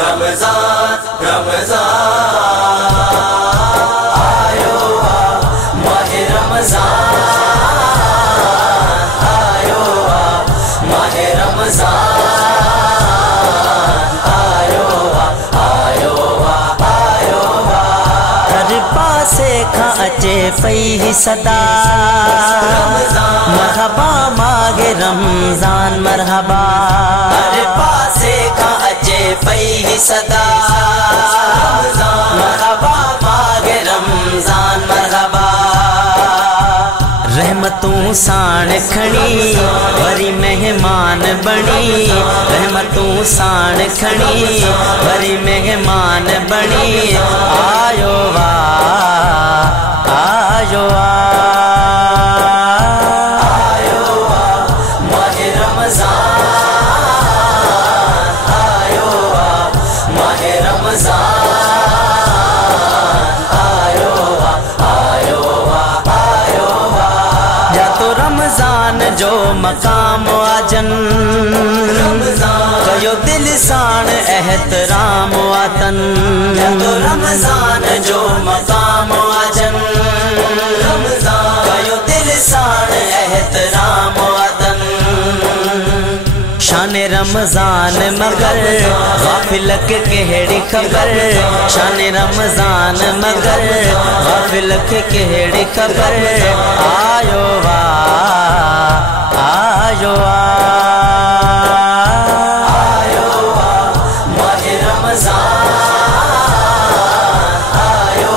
रमजान रमजान आयो माहे रमजान आयो माहे रमजान आयो आयो आयो हर पासे खां अचे पई सदा मरहबा मागे रमजान मरहबा हर पासे खां अचे पई सदा मरहबा मागे रमजान मरहबा रहमतूं साण खणी वरी मेहमान बणी रहमतूं साण खणी वरी मेहमान बणी आयो वा आयो वा माहे रमजान आयो माहे रमजान आयो आयो आयो या तो रमजान जो मकाम आजन कयो दिल साण एहतराम आतन तो रमजान जो मकाम आजन कयो दिल साण एहतराम आतन शान रमजान मगर गाफिल के केड़ी खबर शान रमजान मगर गाफिल के केड़ी खबर आयो वा आयो वा माहे रमजान आयो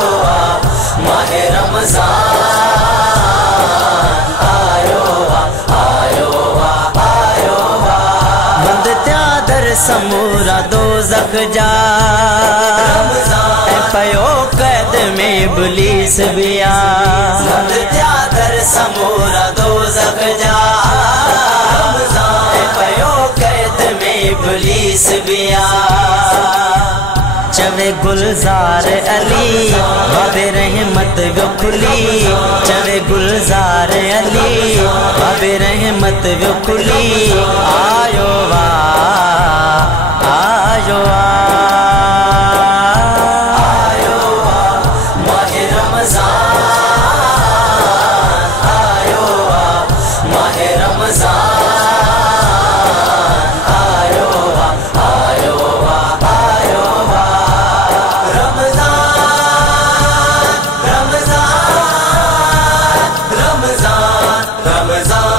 माहे रमजान आयो आयो आयो बंद त्या दर समूरा दोज़ख जा ऐं पयो कैद में इब्लीस बिया त्यादर समूरा दोज़ख जा पयो कैद में इब्लीस बिया चवे गुलजार अली बाबे रहमत वो खुली चवे गुलजार अली बाबे रहमत वो खुली आयो वा आयो वा माहे रमजान आयो माहे रमजान आयो आयो आयो रमजान रमजान रमजान रमजान